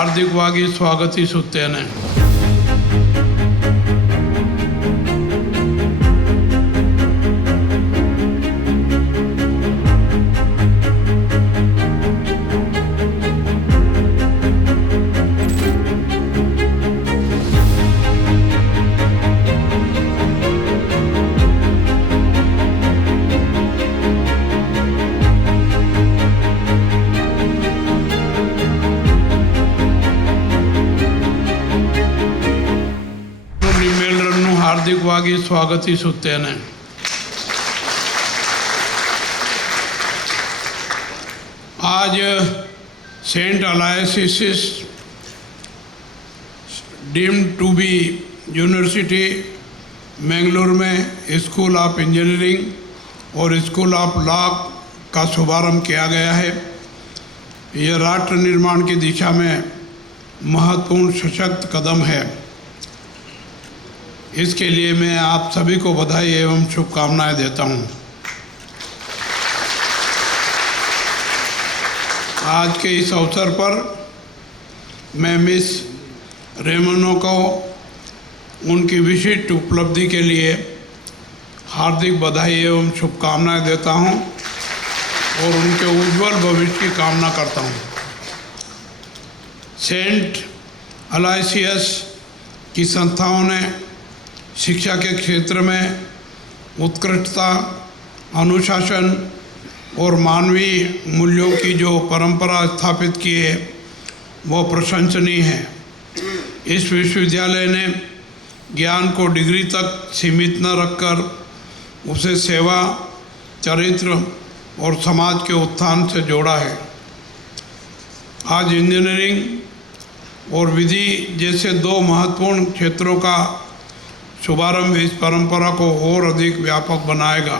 ಹಾರ್ದಿಕವಾಗಿ ಸ್ವಾಗತಿಸುತ್ತೇನೆ. ನಿಮ್ಮೆಲ್ಲರನ್ನು ಹಾರ್ದಿಕವಾಗಿ ಸ್ವಾಗತಿಸುತ್ತೇನೆ. आज Saint Aloysius deemed to be university Mangalore में स्कूल ऑफ इंजीनियरिंग और स्कूल ऑफ लॉ का शुभारंभ किया गया है। यह राष्ट्र निर्माण की दिशा में महत्वपूर्ण सशक्त कदम है। इसके लिए मैं आप सभी को बधाई एवं शुभकामनाएं देता हूं। आज के इस अवसर पर मैं मिस रेमनो को उनकी विशिष्ट उपलब्धि के लिए हार्दिक बधाई एवं शुभकामनाएं देता हूं और उनके उज्जवल भविष्य की कामना करता हूं। सेंट अलायसियस की संस्थाओं ने शिक्षा के क्षेत्र में उत्कृष्टता, अनुशासन और मानवीय मूल्यों की जो परंपरा स्थापित की है वो प्रशंसनीय है। इस विश्वविद्यालय ने ज्ञान को डिग्री तक सीमित न रखकर उसे सेवा, चरित्र और समाज के उत्थान से जोड़ा है। आज इंजीनियरिंग और विधि जैसे दो महत्वपूर्ण क्षेत्रों का शुभारंभ इस परंपरा को और अधिक व्यापक बनाएगा।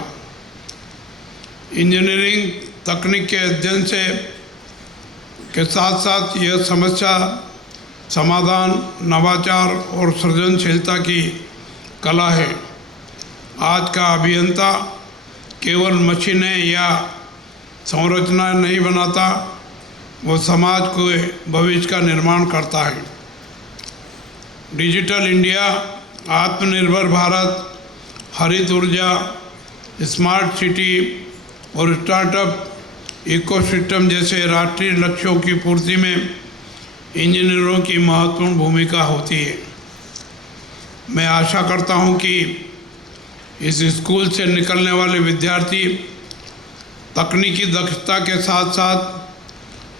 इंजीनियरिंग तकनीक के अध्ययन से के साथ साथ यह समस्या समाधान, नवाचार और सृजनशीलता की कला है। आज का अभियंता केवल मशीनें या संरचनाएं नहीं बनाता, वो समाज के भविष्य का निर्माण करता है। डिजिटल इंडिया, आत्मनिर्भर भारत, हरित ऊर्जा, स्मार्ट सिटी और स्टार्टअप इकोसिस्टम जैसे राष्ट्रीय लक्ष्यों की पूर्ति में इंजीनियरों की महत्वपूर्ण भूमिका होती है। मैं आशा करता हूं कि इस स्कूल से निकलने वाले विद्यार्थी तकनीकी दक्षता के साथ साथ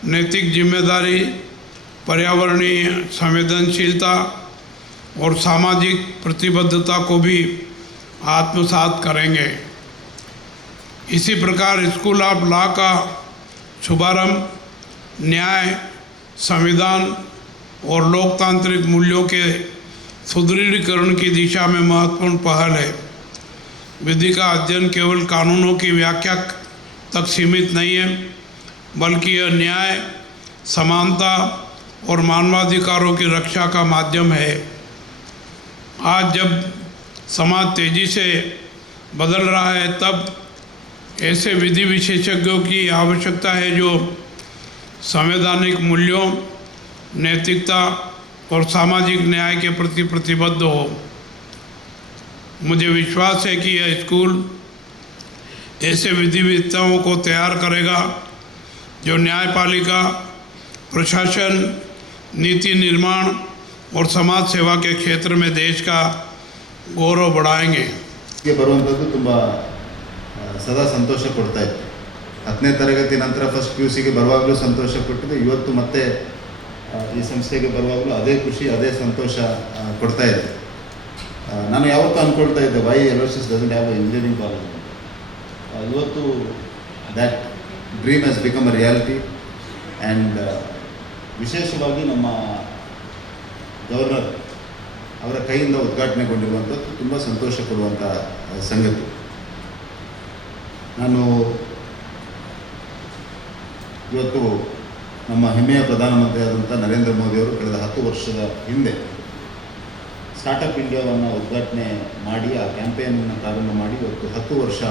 नैतिक जिम्मेदारी, पर्यावरणीय संवेदनशीलता और सामाजिक प्रतिबद्धता को भी आत्मसात करेंगे। इसी प्रकार स्कूल ऑफ लॉ का शुभारंभ न्याय, संविधान और लोकतांत्रिक मूल्यों के सुदृढ़ीकरण की दिशा में महत्वपूर्ण पहल है। विधि का अध्ययन केवल कानूनों की व्याख्या तक सीमित नहीं है, बल्कि यह न्याय, समानता और मानवाधिकारों की रक्षा का माध्यम है। आज जब समाज तेजी से बदल रहा है, तब ऐसे विधि विशेषज्ञों की आवश्यकता है जो संवैधानिक मूल्यों, नैतिकता और सामाजिक न्याय के प्रति प्रतिबद्ध हो। मुझे विश्वास है कि यह स्कूल ऐसे विधिवेत्ताओं को तैयार करेगा जो न्यायपालिका, प्रशासन, नीति निर्माण और समाज सेवा के क्षेत्र में देश का गौरव बढ़ाएंगे। ये ಬರುವಂತದ್ದು ತುಂಬಾ ಸದಾ ಸಂತೋಷ ಕೊಡ್ತಾ ಇತ್ತು. 10ನೇ ತರಗತಿ ನಂತರ ಫಸ್ಟ್ PUC ಗೆ ಬರುವಾಗಲೂ ಸಂತೋಷ ಕೊಟ್ಟಿದೆ. ಇವತ್ತು ಮತ್ತೆ ಈ ಸಂಸ್ಥೆಗೆ ಬರುವಾಗಲೂ ಅದೇ ಖುಷಿ, ಅದೇ ಸಂತೋಷ ಕೊಡ್ತಾ ಇದೆ. ನಾನು ಯಾವತ್ತೂ ಅಂದ್ಕೊಳ್ತಾ ಇದ್ದೆ why LOSIS doesn't have a engineering college. ಇವತ್ತು that dream has become a reality. And ವಿಶೇಷವಾಗಿ ನಮ್ಮ ಗವರ್ನರ್ ಅವರ ಕೈಯಿಂದ ಉದ್ಘಾಟನೆಗೊಂಡಿರುವಂಥದ್ದು ತುಂಬ ಸಂತೋಷ ಕೊಡುವಂಥ ಸಂಗತಿ. ನಾನು ಇವತ್ತು ನಮ್ಮ ಹೆಮ್ಮೆಯ ಪ್ರಧಾನಮಂತ್ರಿ ಆದಂಥ ನರೇಂದ್ರ ಮೋದಿಯವರು ಕಳೆದ 10 ವರ್ಷದ ಹಿಂದೆ ಸ್ಟಾರ್ಟಪ್ ಇಂಡಿಯಾವನ್ನು ಉದ್ಘಾಟನೆ ಮಾಡಿ ಆ ಕ್ಯಾಂಪೇನನ್ನು ಪ್ರಾರಂಭ ಮಾಡಿ ಇವತ್ತು 10 ವರ್ಷ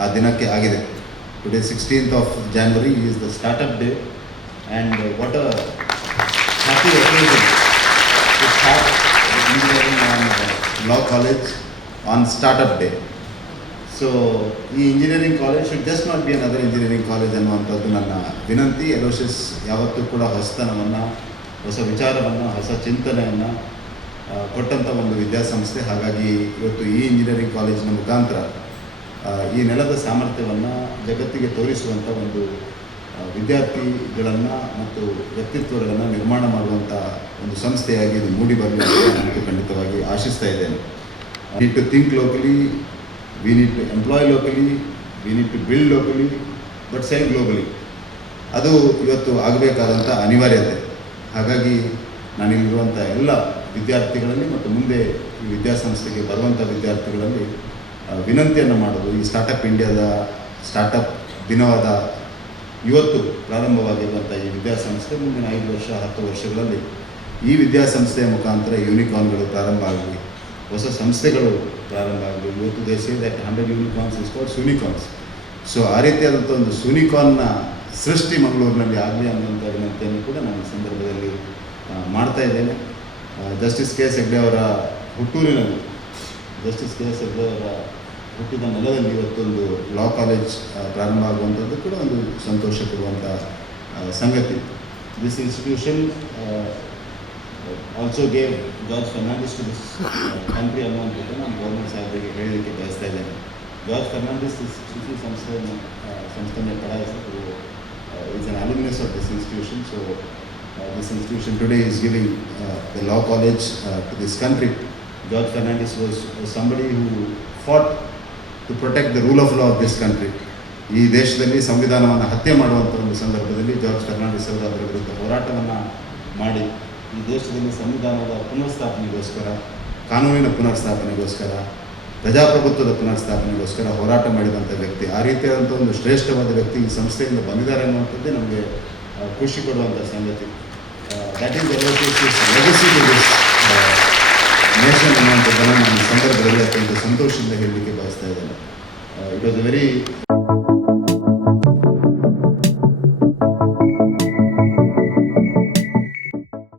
ಆ ದಿನಕ್ಕೆ ಆಗಿದೆ. Today 16th of January is the startup day, and what a happy occasion to start engineering on Law College on Startup Day. So ಈ engineering college should just not be another engineering college ಅನ್ನುವಂಥದ್ದು ನನ್ನ ವಿನಂತಿ. ಎಲೋಸಿಸ್ ಯಾವತ್ತೂ ಕೂಡ ಹೊಸತನವನ್ನು, ಹೊಸ ವಿಚಾರವನ್ನು, ಹೊಸ ಚಿಂತನೆಯನ್ನು ಕೊಟ್ಟಂಥ ಒಂದು ವಿದ್ಯಾಸಂಸ್ಥೆ. ಹಾಗಾಗಿ ಇವತ್ತು ಈ ಇಂಜಿನಿಯರಿಂಗ್ ಕಾಲೇಜಿನ ಮುಖಾಂತರ ಈ ನೆಲದ ಸಾಮರ್ಥ್ಯವನ್ನು ಜಗತ್ತಿಗೆ ತೋರಿಸುವಂಥ ಒಂದು ವಿದ್ಯಾರ್ಥಿಗಳನ್ನು ಮತ್ತು ವ್ಯಕ್ತಿತ್ವಗಳನ್ನು ನಿರ್ಮಾಣ ಮಾಡುವಂಥ ಒಂದು ಸಂಸ್ಥೆಯಾಗಿ ಇದು ಮೂಡಿ ಬರಲಿ ಅಂತ ನಾನು ಖಂಡಿತವಾಗಿ ಆಶಿಸ್ತಾ ಇದ್ದೇನೆ. Need to think locally, we need to employ locally, we need to build locally, but sell globally. ಅದು ಇವತ್ತು ಆಗಬೇಕಾದಂಥ ಅನಿವಾರ್ಯತೆ. ಹಾಗಾಗಿ ನಾನಿಲ್ಲಿರುವಂಥ ಎಲ್ಲ ವಿದ್ಯಾರ್ಥಿಗಳಲ್ಲಿ ಮತ್ತು ಮುಂದೆ ಈ ವಿದ್ಯಾಸಂಸ್ಥೆಗೆ ಬರುವಂಥ ವಿದ್ಯಾರ್ಥಿಗಳಲ್ಲಿ ವಿನಂತಿಯನ್ನು ಮಾಡೋದು, ಈ ಸ್ಟಾರ್ಟಪ್ ಇಂಡಿಯಾದ ಸ್ಟಾರ್ಟಪ್ ದಿನವಾದ ಇವತ್ತು ಪ್ರಾರಂಭವಾಗಿರುವಂಥ ಈ ವಿದ್ಯಾಸಂಸ್ಥೆ ಮುಂದಿನ 5 ವರ್ಷ 10 ವರ್ಷಗಳಲ್ಲಿ ಈ ವಿದ್ಯಾಸಂಸ್ಥೆಯ ಮುಖಾಂತರ ಯೂನಿಕಾರ್ನ್ಗಳು ಪ್ರಾರಂಭ ಆಗಲಿ, ಹೊಸ ಸಂಸ್ಥೆಗಳು ಪ್ರಾರಂಭ ಆಗಲಿ. ಇವತ್ತು they say that 100 unicorns is called soonicorns. So ಆ ರೀತಿಯಾದಂಥ ಒಂದು ಸೂನಿಕಾರ್ನ್ನ ಸೃಷ್ಟಿ ಮಂಗಳೂರಿನಲ್ಲಿ ಆಗಲಿ ಅನ್ನುವಂಥ ವಿನಂತಿಯನ್ನು ಕೂಡ ನಾನು ಈ ಸಂದರ್ಭದಲ್ಲಿ ಮಾಡ್ತಾ ಇದ್ದೇನೆ. ಜಸ್ಟಿಸ್ ಕೆ ಎಸ್ ಹೆಗ್ಡೆ ಅವರ ಹುಟ್ಟೂರಿನಲ್ಲಿ, ಜಸ್ಟಿಸ್ ಕೆ ಎಸ್ ಹೆಗ್ಡೆ ಅವರ ಹುಟ್ಟಿದ ನೆಲದಲ್ಲಿ ಇವತ್ತೊಂದು ಲಾ ಕಾಲೇಜ್ ಪ್ರಾರಂಭ ಆಗುವಂಥದ್ದು ಕೂಡ ಒಂದು ಸಂತೋಷ ಕೊಡುವಂಥ ಸಂಗತಿ. This institution also gave George Fernandes to this country ಅನ್ನುವಂಥದ್ದು ನಾನು ಗೌರ್ಮೆಂಟ್ ಸಾಹೇಬರಿಗೆ ಹೇಳಲಿಕ್ಕೆ ಬಯಸ್ತಾ ಇದ್ದೇನೆ. ಜಾರ್ಜ್ ಫರ್ನಾಂಡಿಸ್ ಸುಸಿ ಸಂಸ್ಥೆಯನ್ನು ಪಡಾಯಿಸಿದ್ರು is an alumnus of this institution. So this institution today is giving the law college to this country. George Fernandez was somebody who fought to protect the rule of law of this country. ಈ ದೇಶದಲ್ಲಿ ಸಂವಿಧಾನವನ್ನು ಹತ್ಯೆ ಮಾಡುವಂಥ ಒಂದು ಸಂದರ್ಭದಲ್ಲಿ ಜಾರ್ಜ್ ಫರ್ನಾಂಡಿಸ್ ಅವರು ಅದರ ವಿರುದ್ಧ ಹೋರಾಟವನ್ನು ಮಾಡಿ ಈ ದೇಶದಲ್ಲಿ ಸಂವಿಧಾನದ ಪುನರ್ಸ್ಥಾಪನೆಗೋಸ್ಕರ, ಕಾನೂನಿನ ಪುನರ್ಸ್ಥಾಪನೆಗೋಸ್ಕರ, ಪ್ರಜಾಪ್ರಭುತ್ವದ ಪುನರ್ಸ್ಥಾಪನೆಗೋಸ್ಕರ ಹೋರಾಟ ಮಾಡಿದಂಥ ವ್ಯಕ್ತಿ. ಆ ರೀತಿಯಾದಂಥ ಒಂದು ಶ್ರೇಷ್ಠವಾದ ವ್ಯಕ್ತಿ ಈ ಸಂಸ್ಥೆಯಿಂದ ಬಂದಿದ್ದಾರೆ ಅನ್ನುವಂಥದ್ದೇ ನಮಗೆ ಖುಷಿ ಕೊಡುವಂಥ ಸಂಗತಿ. That is legacy to this nation ಅನ್ನುವಂಥದ್ದನ್ನು ನಾನು ಈ ಸಂದರ್ಭದಲ್ಲಿ ಅತ್ಯಂತ ಸಂತೋಷದಿಂದ ಹೇಳಲಿಕ್ಕೆ ಬಯಸ್ತಾ ಇದ್ದೇನೆ. It was a very